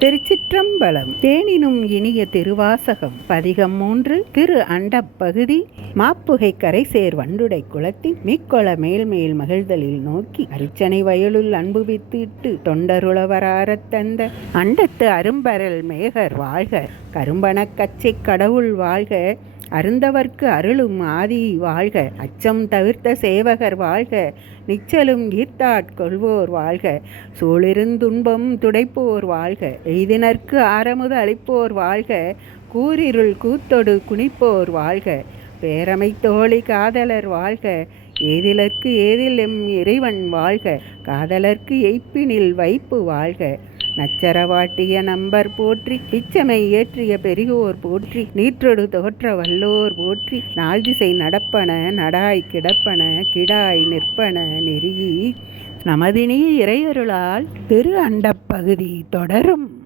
திருச்சிற்றம்பலம். தேனினும் இனிய திருவாசகம். பதிகம் 3. திரு அண்டப் பகுதி. மாப்புகை கரைசேர் வண்டுடை குளத்தின் மீக்கொள மேல்மேல் மகிழ்தலில் நோக்கி அரிச்சனை வயலுள் அன்புவித்து இட்டு தொண்டருளவராரத் தந்த அண்டத்து அரும்பரல் மேகர் வாழ்க. கரும்பணக் கச்சை கடவுள் வாழ்க. அருந்தவர்க்கு அருளும் ஆதி வாழ்க. அச்சம் தவிர்த்த சேவகர் வாழ்க. நிச்சலும் ஈர்த்தாட்கொள்வோர் வாழ்க. சூழிருந்துன்பம் துடைப்போர் வாழ்க. எய்தினர்க்கு ஆரமுது அளிப்போர் வாழ்க. கூரிருள் கூத்தொடு குனிப்போர் வாழ்க. பேரமை தோழி காதலர் வாழ்க. ஏதிலர்க்கு ஏதில் எம் இறைவன் வாழ்க. காதலர்க்கு எய்ப்பினில் வைப்பு வாழ்க. நச்சரவாட்டிய நம்பர் போற்றி. பிச்சமை ஏற்றிய பெரியோர் போற்றி. நீற்றொடு தோற்ற வல்லோர் போற்றி. நாள்திசை நடப்பன நடாய் கிடப்பன கிடாய் நிற்பன நெறியி நமதினி இறையருளால். திரு அண்டப் பகுதி தொடரும்.